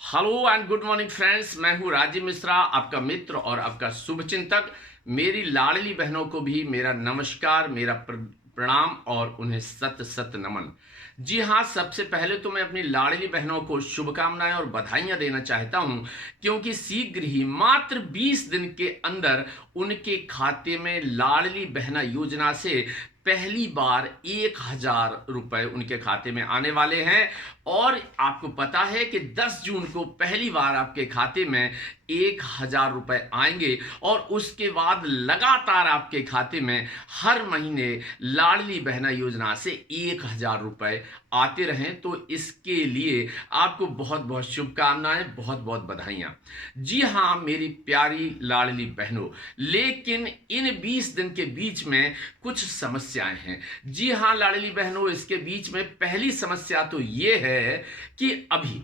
Hello and good morning friends. मैं हूं राजीव मिश्रा, आपका मित्र और आपका शुभचिंतक। मेरी लाडली बहनों को भी मेरा नमस्कार, मेरा प्रणाम और उन्हें सत सत नमन। जी हाँ, सबसे पहले तो मैं अपनी लाडली बहनों को शुभकामनाएं और बधाइयां देना चाहता हूं, क्योंकि शीघ्र ही मात्र 20 दिन के अंदर उनके खाते में लाडली बहना योजना से पहली बार 1,000 रुपए उनके खाते में आने वाले हैं। और आपको पता है कि 10 जून को पहली बार आपके खाते में 1,000 रुपए आएंगे और उसके बाद लगातार आपके खाते में हर महीने लाडली बहना योजना से 1,000 रुपए आते रहें। तो इसके लिए आपको बहुत बहुत शुभकामनाएं, बहुत बहुत बधाइयां। जी हाँ मेरी प्यारी लाडली बहनों, लेकिन इन 20 दिन के बीच में कुछ समस्याएं हैं। जी हाँ लाडली बहनों, इसके बीच में पहली समस्या तो ये है कि अभी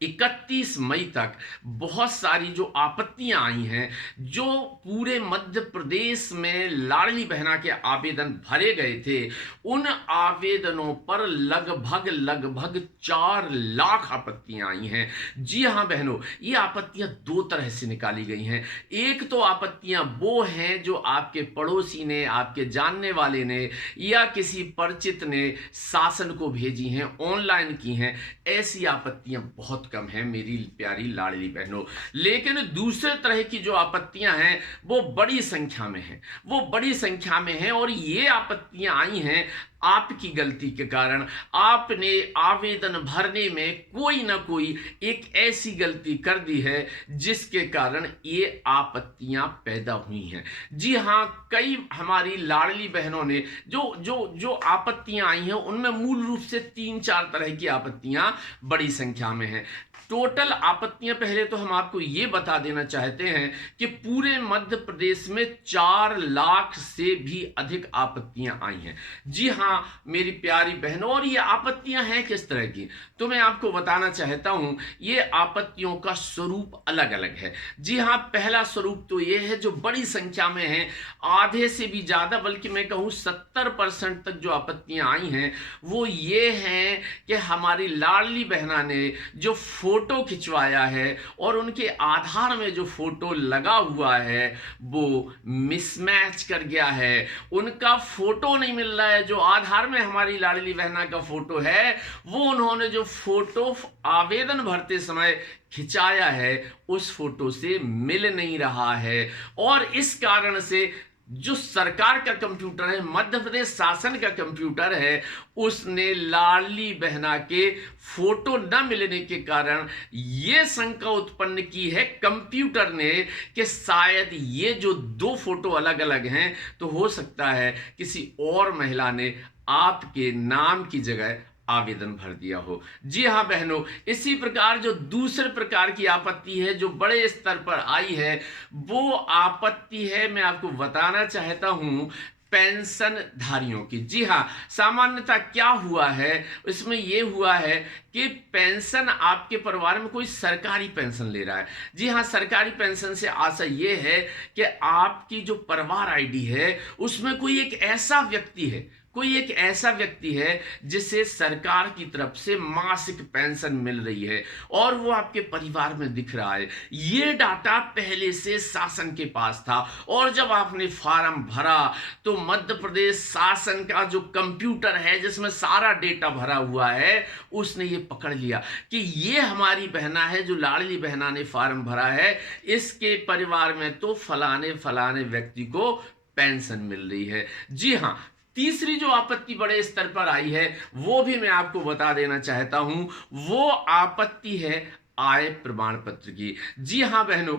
31 मई तक बहुत सारी जो आपत्तियां आई हैं, जो पूरे मध्य प्रदेश में लाडली बहना के आवेदन भरे गए थे, उन आवेदनों पर लगभग लगभग 4 लाख आपत्तियां आई हैं। जी हाँ बहनों, ये आपत्तियां दो तरह से निकाली गई हैं। एक तो आपत्तियां वो हैं जो आपके पड़ोसी ने, आपके जानने वाले ने या किसी परिचित ने शासन को भेजी हैं, ऑनलाइन की हैं। ऐसी आपत्तियां बहुत कम है मेरी प्यारी लाडली बहनों। लेकिन दूसरे तरह की जो आपत्तियां हैं वो बड़ी संख्या में हैं, वो बड़ी संख्या में हैं। और ये आपत्तियां आई हैं आपकी गलती के कारण। आपने आवेदन भरने में कोई ना कोई एक ऐसी गलती कर दी है जिसके कारण ये आपत्तियां पैदा हुई हैं। जी हाँ, कई हमारी लाडली बहनों ने जो जो जो आपत्तियां आई हैं उनमें मूल रूप से 3-4 तरह की आपत्तियां बड़ी संख्या में हैं। टोटल आपत्तियां पहले तो हम आपको ये बता देना चाहते हैं कि पूरे मध्य प्रदेश में 4 लाख से भी अधिक आपत्तियां आई हैं। जी हाँ मेरी प्यारी बहनों, और ये आपत्तियां हैं किस तरह की, तो मैं आपको बताना चाहता हूं। ये आपत्तियों का स्वरूप अलग अलग है। जी हाँ, पहला स्वरूप तो ये है जो बड़ी संख्या में है, आधे से भी ज्यादा, बल्कि मैं कहूं 70% तक जो आपत्तियां आई हैं वो ये हैं कि हमारी लाडली बहना ने जो फोटो खिंचवाया है और उनके आधार में जो फोटो लगा हुआ है वो मिसमैच कर गया है। उनका फोटो नहीं मिल रहा है। जो आधार में हमारी लाडली बहना का फोटो है, वो उन्होंने जो फोटो आवेदन भरते समय खिंचाया है उस फोटो से मिल नहीं रहा है। और इस कारण से जो सरकार का कंप्यूटर है, मध्य प्रदेश शासन का कंप्यूटर है, उसने लाडली बहना के फोटो न मिलने के कारण यह शंका उत्पन्न की है कंप्यूटर ने कि शायद ये जो दो फोटो अलग अलग हैं तो हो सकता है किसी और महिला ने आपके नाम की जगह आवेदन भर दिया हो। जी हाँ बहनों, इसी प्रकार जो दूसरे प्रकार की आपत्ति है जो बड़े स्तर पर आई है, वो आपत्ति है, मैं आपको बताना चाहता हूं, पेंशन धारियों की। जी हाँ, सामान्यतः क्या हुआ है, इसमें यह हुआ है कि पेंशन, आपके परिवार में कोई सरकारी पेंशन ले रहा है। जी हाँ, सरकारी पेंशन से आशा यह है कि आपकी जो परिवार आईडी है उसमें कोई एक ऐसा व्यक्ति है, कोई एक ऐसा व्यक्ति है जिसे सरकार की तरफ से मासिक पेंशन मिल रही है और वो आपके परिवार में दिख रहा है। ये डाटा पहले से शासन के पास था और जब आपने फॉर्म भरा तो मध्य प्रदेश शासन का जो कंप्यूटर है जिसमें सारा डेटा भरा हुआ है, उसने ये पकड़ लिया कि ये हमारी बहना है, जो लाडली बहना ने फॉर्म भरा है, इसके परिवार में तो फलाने फलाने व्यक्ति को पेंशन मिल रही है। जी हाँ, तीसरी जो आपत्ति बड़े स्तर पर आई है वो भी मैं आपको बता देना चाहता हूं। वो आपत्ति है आय प्रमाण पत्र की। जी हां बहनों,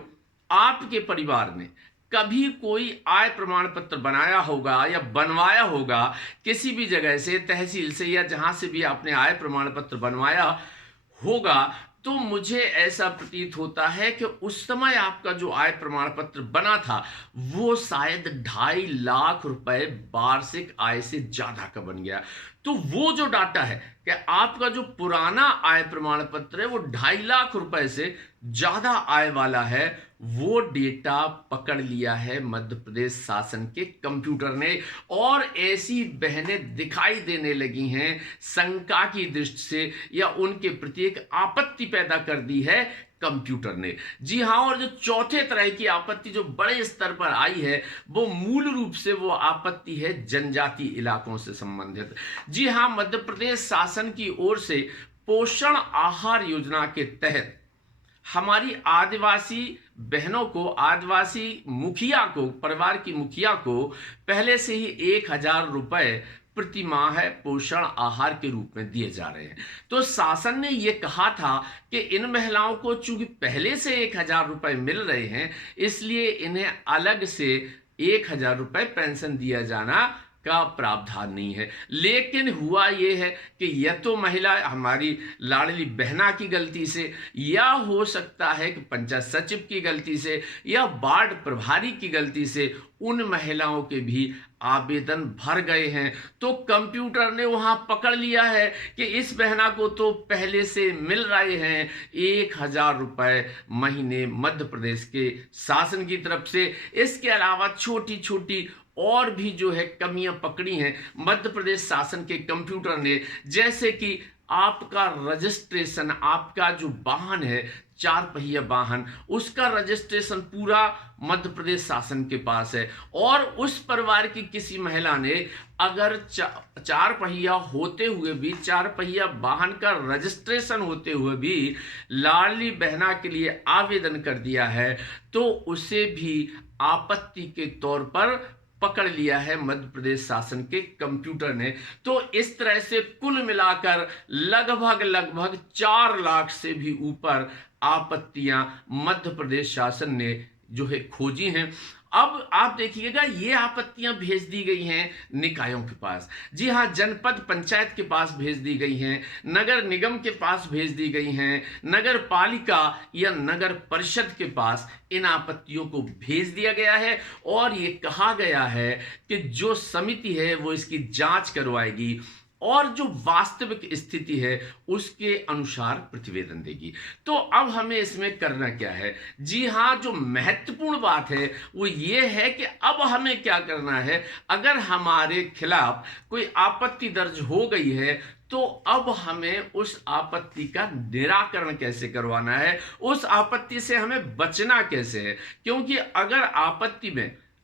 आपके परिवार ने कभी कोई आय प्रमाण पत्र बनाया होगा या बनवाया होगा किसी भी जगह से, तहसील से या जहां से भी आपने आय प्रमाण पत्र बनवाया होगा, तो मुझे ऐसा प्रतीत होता है कि उस समय आपका जो आय प्रमाण पत्र बना था वो शायद 2.5 लाख रुपए वार्षिक आय से ज्यादा का बन गया। तो वो जो डाटा है कि आपका जो पुराना आय प्रमाण पत्र है वो 2.5 लाख रुपए से ज्यादा आय वाला है, वो डेटा पकड़ लिया है मध्य प्रदेश शासन के कंप्यूटर ने। और ऐसी बहनें दिखाई देने लगी हैं शंका की दृष्टि से, या उनके प्रति एक आपत्ति पैदा कर दी है कंप्यूटर ने। जी हां, और जो चौथे तरह की आपत्ति जो बड़े स्तर पर आई है, वो मूल रूप से वो आपत्ति है जनजाति इलाकों से संबंधित। जी हां, मध्य प्रदेश शासन की ओर से पोषण आहार योजना के तहत हमारी आदिवासी बहनों को, आदिवासी मुखिया को, परिवार की मुखिया को पहले से ही 1,000 रुपए प्रति माह पोषण आहार के रूप में दिए जा रहे हैं। तो शासन ने यह कहा था कि इन महिलाओं को चूंकि पहले से 1,000 रुपए मिल रहे हैं, इसलिए इन्हें अलग से 1,000 रुपए पेंशन दिया जाना का प्रावधान नहीं है। लेकिन हुआ यह है कि यह तो महिला हमारी लाडली बहना की गलती से, या हो सकता है कि पंचायत सचिव की गलती से, या वार्ड प्रभारी की गलती से उन महिलाओं के भी आवेदन भर गए हैं। तो कंप्यूटर ने वहां पकड़ लिया है कि इस बहना को तो पहले से मिल रहे हैं 1,000 रुपए महीने मध्य प्रदेश के शासन की तरफ से। इसके अलावा छोटी छोटी और भी जो है कमियां पकड़ी हैं मध्य प्रदेश शासन के कंप्यूटर ने, जैसे कि आपका रजिस्ट्रेशन, आपका जो वाहन है 4 पहिया वाहन, उसका रजिस्ट्रेशन पूरा मध्य प्रदेश शासन के पास है। और उस परिवार की किसी महिला ने अगर 4 पहिया होते हुए भी, 4 पहिया वाहन का रजिस्ट्रेशन होते हुए भी लाडली बहना के लिए आवेदन कर दिया है, तो उसे भी आपत्ति के तौर पर पकड़ लिया है मध्य प्रदेश शासन के कंप्यूटर ने। तो इस तरह से कुल मिलाकर लगभग 4 लाख से भी ऊपर आपत्तियां मध्य प्रदेश शासन ने जो है खोजी हैं। अब आप देखिएगा, ये आपत्तियां भेज दी गई हैं निकायों के पास। जी हां, जनपद पंचायत के पास भेज दी गई हैं, नगर निगम के पास भेज दी गई हैं, नगर पालिका या नगर परिषद के पास इन आपत्तियों को भेज दिया गया है। और ये कहा गया है कि जो समिति है वो इसकी जांच करवाएगी और जो वास्तविक स्थिति है उसके अनुसार प्रतिवेदन देगी। तो अब हमें इसमें करना क्या है? जी हां, जो महत्वपूर्ण बात है वो ये है कि अब हमें क्या करना है। अगर हमारे खिलाफ कोई आपत्ति दर्ज हो गई है, तो अब हमें उस आपत्ति का निराकरण कैसे करवाना है, उस आपत्ति से हमें बचना कैसे है। क्योंकि अगर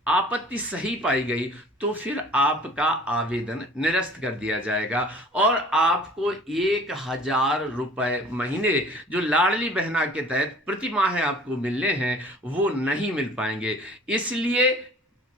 आपत्ति सही पाई गई तो फिर आपका आवेदन निरस्त कर दिया जाएगा और आपको 1,000 रुपए महीने जो लाडली बहना के तहत प्रति माह आपको मिलने हैं वो नहीं मिल पाएंगे। इसलिए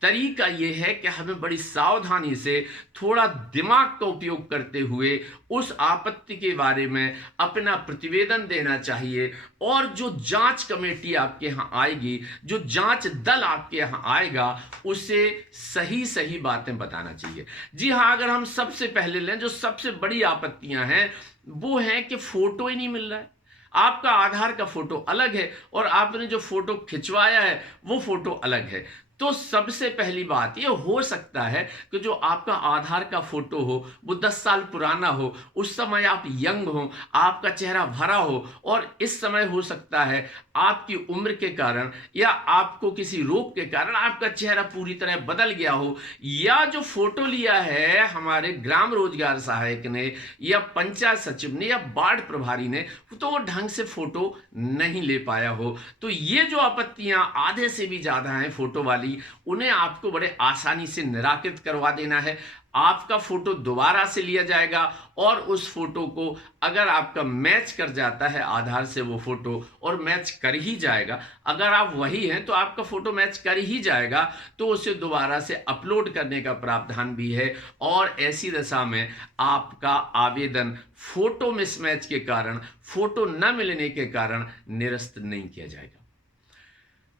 तरीका यह है कि हमें बड़ी सावधानी से, थोड़ा दिमाग का उपयोग करते हुए उस आपत्ति के बारे में अपना प्रतिवेदन देना चाहिए। और जो जांच कमेटी आपके यहाँ आएगी, जो जांच दल आपके यहाँ आएगा, उसे सही सही बातें बताना चाहिए। जी हाँ, अगर हम सबसे पहले लें, जो सबसे बड़ी आपत्तियां हैं वो है कि फोटो ही नहीं मिल रहा है। आपका आधार का फोटो अलग है और आपने जो फोटो खिंचवाया है वो फोटो अलग है। तो सबसे पहली बात ये हो सकता है कि जो आपका आधार का फोटो हो वो 10 साल पुराना हो, उस समय आप यंग हो, आपका चेहरा भरा हो, और इस समय हो सकता है आपकी उम्र के कारण या आपको किसी रोग के कारण आपका चेहरा पूरी तरह बदल गया हो, या जो फोटो लिया है हमारे ग्राम रोजगार सहायक ने या पंचायत सचिव ने या वार्ड प्रभारी ने, तो वो ढंग से फोटो नहीं ले पाया हो। तो ये जो आपत्तियां आधे से भी ज्यादा हैं फोटो वाली, उन्हें आपको बड़े आसानी से निराकृत करवा देना है। आपका फोटो दोबारा से लिया जाएगा और उस फोटो को अगर आपका मैच कर जाता है आधार से वो फोटो, और मैच कर ही जाएगा, अगर आप वही हैं तो आपका फोटो मैच कर ही जाएगा, तो उसे दोबारा से अपलोड करने का प्रावधान भी है। और ऐसी दशा में आपका आवेदन फोटो मिसमैच के कारण, फोटो न मिलने के कारण निरस्त नहीं किया जाएगा।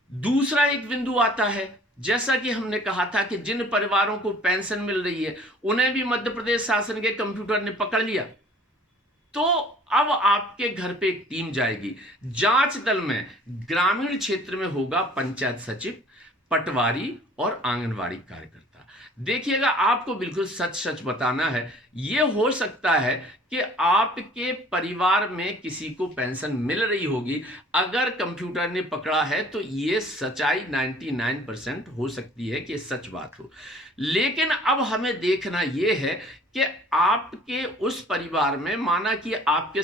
दूसरा एक बिंदु आता है, जैसा कि हमने कहा था कि जिन परिवारों को पेंशन मिल रही है उन्हें भी मध्य प्रदेश शासन के कंप्यूटर ने पकड़ लिया। तो अब आपके घर पे एक टीम जाएगी। जांच दल में ग्रामीण क्षेत्र में होगा पंचायत सचिव, पटवारी और आंगनवाड़ी कार्यकर्ता। देखिएगा, आपको बिल्कुल सच सच बताना है। ये हो सकता है कि आपके परिवार में किसी को पेंशन मिल रही होगी। अगर कंप्यूटर ने पकड़ा है तो ये सच्चाई 99% हो सकती है कि सच बात हो। लेकिन अब हमें देखना ये है कि आपके उस परिवार में, माना कि आपके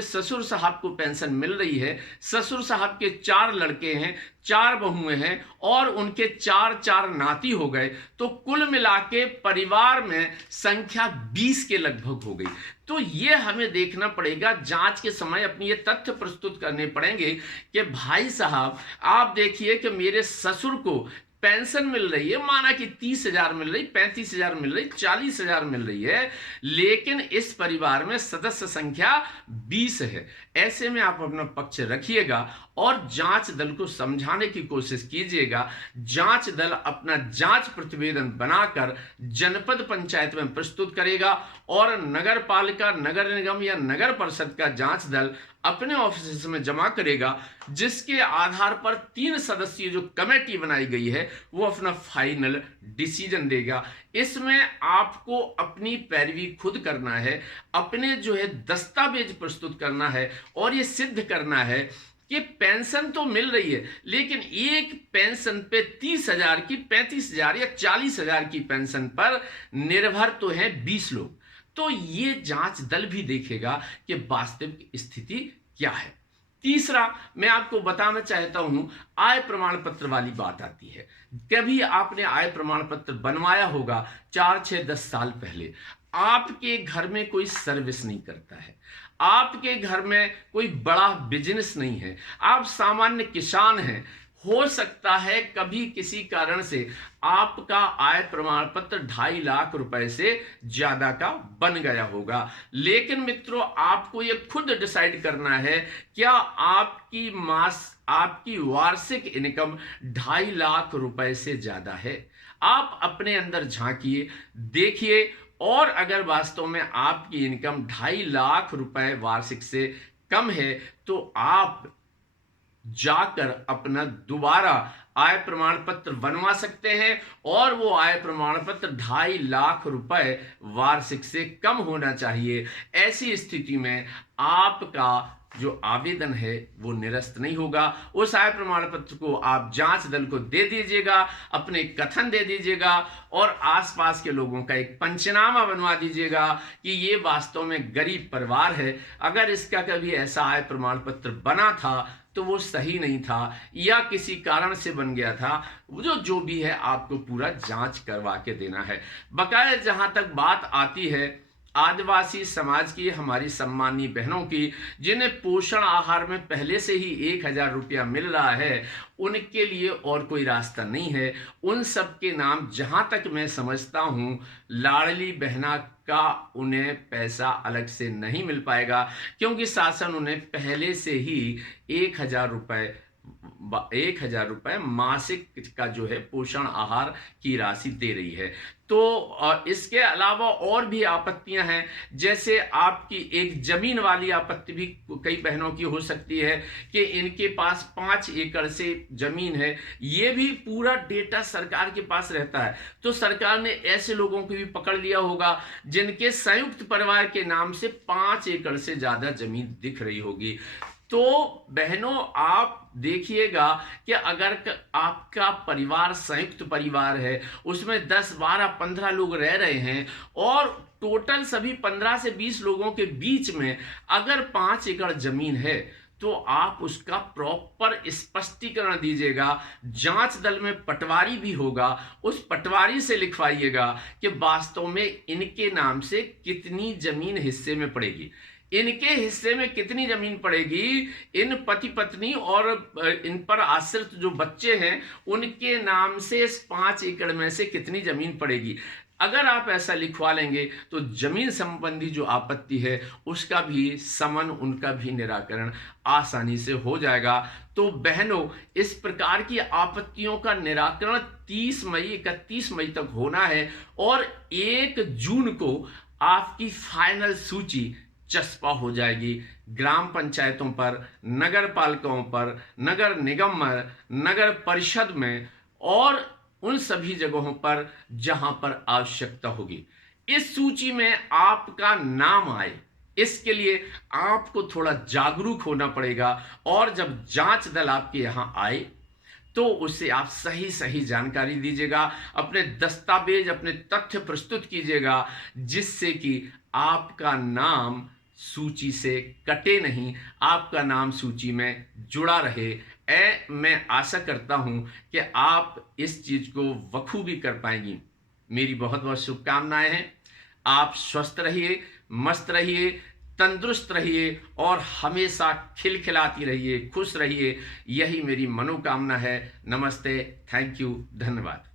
ससुर साहब को पेंशन मिल रही है। ससुर साहब के 4 लड़के हैं, 4 बहुएं हैं और उनके 4 नाती हो गए, तो कुल मिला के परिवार में संख्या 20 के लगभग हो गई। तो ये हमें देखना पड़ेगा, जांच के समय अपनी ये तथ्य प्रस्तुत करने पड़ेंगे कि भाई साहब, आप देखिए कि मेरे ससुर को पेंशन मिल रही है, माना कि 30,000 मिल रही, 35,000 मिल रही, 40,000 मिल रही है, लेकिन इस परिवार में सदस्य संख्या 20 है। ऐसे में आप अपना पक्ष रखिएगा और जांच दल को समझाने की कोशिश कीजिएगा। जांच दल अपना जांच प्रतिवेदन बनाकर जनपद पंचायत में प्रस्तुत करेगा और नगर पालिका, नगर निगम या नगर परिषद का जांच दल अपने ऑफिस में जमा करेगा, जिसके आधार पर 3 सदस्यीय जो कमेटी बनाई गई है वो अपना फाइनल डिसीजन देगा। इसमें आपको अपनी पैरवी खुद करना है, अपने जो है दस्तावेज प्रस्तुत करना है और ये सिद्ध करना है कि पेंशन तो मिल रही है, लेकिन एक पेंशन पे 30,000 की, 35,000 या 40,000 की पेंशन पर निर्भर तो है 20 लोग। तो ये जांच दल भी देखेगा कि वास्तविक स्थिति क्या है। तीसरा मैं आपको बताना चाहता हूं, आय प्रमाण पत्र वाली बात आती है। कभी आपने आय प्रमाण पत्र बनवाया होगा 4, 6, 10 साल पहले। आपके घर में कोई सर्विस नहीं करता है, आपके घर में कोई बड़ा बिजनेस नहीं है, आप सामान्य किसान हैं। हो सकता है कभी किसी कारण से आपका आय प्रमाण पत्र 2.5 लाख रुपए से ज्यादा का बन गया होगा, लेकिन मित्रों आपको यह खुद डिसाइड करना है, क्या आपकी वार्षिक इनकम 2.5 लाख रुपए से ज्यादा है। आप अपने अंदर झांकिए, देखिए, और अगर वास्तव में आपकी इनकम 2.5 लाख रुपए वार्षिक से कम है तो आप जाकर अपना दोबारा आय प्रमाण पत्र बनवा सकते हैं और वो आय प्रमाण पत्र 2.5 लाख रुपए वार्षिक से कम होना चाहिए। ऐसी स्थिति में आपका जो आवेदन है वो निरस्त नहीं होगा। उस आय प्रमाण पत्र को आप जांच दल को दे दीजिएगा, अपने कथन दे दीजिएगा और आसपास के लोगों का एक पंचनामा बनवा दीजिएगा कि ये वास्तव में गरीब परिवार है। अगर इसका कभी ऐसा आय प्रमाण पत्र बना था तो वो सही नहीं था या किसी कारण से बन गया था, जो भी है आपको पूरा जांच करवा के देना है। बकाया जहां तक बात आती है आदिवासी समाज की, हमारी सम्मानीय बहनों की, जिन्हें पोषण आहार में पहले से ही 1,000 रुपया मिल रहा है, उनके लिए और कोई रास्ता नहीं है। उन सब के नाम जहां तक मैं समझता हूं, लाडली बहना का उन्हें पैसा अलग से नहीं मिल पाएगा, क्योंकि शासन उन्हें पहले से ही 1,000 रुपए मासिक का जो है पोषण आहार की राशि दे रही है। तो इसके अलावा और भी आपत्तियां हैं, जैसे आपकी एक जमीन वाली आपत्ति भी कई बहनों की हो सकती है कि इनके पास 5 एकड़ से जमीन है। ये भी पूरा डेटा सरकार के पास रहता है, तो सरकार ने ऐसे लोगों को भी पकड़ लिया होगा जिनके संयुक्त परिवार के नाम से 5 एकड़ से ज्यादा जमीन दिख रही होगी। तो बहनों आप देखिएगा कि अगर आपका परिवार संयुक्त परिवार है, उसमें 10, 12, 15 लोग रह रहे हैं और टोटल सभी 15 से 20 लोगों के बीच में अगर 5 एकड़ जमीन है, तो आप उसका प्रॉपर स्पष्टीकरण दीजिएगा। जांच दल में पटवारी भी होगा, उस पटवारी से लिखवाइएगा कि वास्तव में इनके नाम से कितनी जमीन हिस्से में पड़ेगी, इनके हिस्से में कितनी जमीन पड़ेगी, इन पति पत्नी और इन पर आश्रित जो बच्चे हैं उनके नाम से इस 5 एकड़ में से कितनी जमीन पड़ेगी। अगर आप ऐसा लिखवा लेंगे तो जमीन संबंधी जो आपत्ति है उसका भी समन, उनका भी निराकरण आसानी से हो जाएगा। तो बहनों, इस प्रकार की आपत्तियों का निराकरण 30 मई 31 मई तक होना है और 1 जून को आपकी फाइनल सूची चस्पा हो जाएगी। ग्राम पंचायतों पर, नगर पालिकाओं पर, नगर निगम में, नगर परिषद में और उन सभी जगहों पर जहां पर आवश्यकता होगी। इस सूची में आपका नाम आए, इसके लिए आपको थोड़ा जागरूक होना पड़ेगा। और जब जांच दल आपके यहां आए तो उससे आप सही सही जानकारी दीजिएगा, अपने दस्तावेज, अपने तथ्य प्रस्तुत कीजिएगा, जिससे कि आपका नाम सूची से कटे नहीं, आपका नाम सूची में जुड़ा रहे। मैं आशा करता हूं कि आप इस चीज को बखूबी कर पाएंगी। मेरी बहुत बहुत शुभकामनाएं हैं। आप स्वस्थ रहिए, मस्त रहिए, तंदुरुस्त रहिए और हमेशा खिलखिलाती रहिए, खुश रहिए। यही मेरी मनोकामना है। नमस्ते, थैंक यू, धन्यवाद।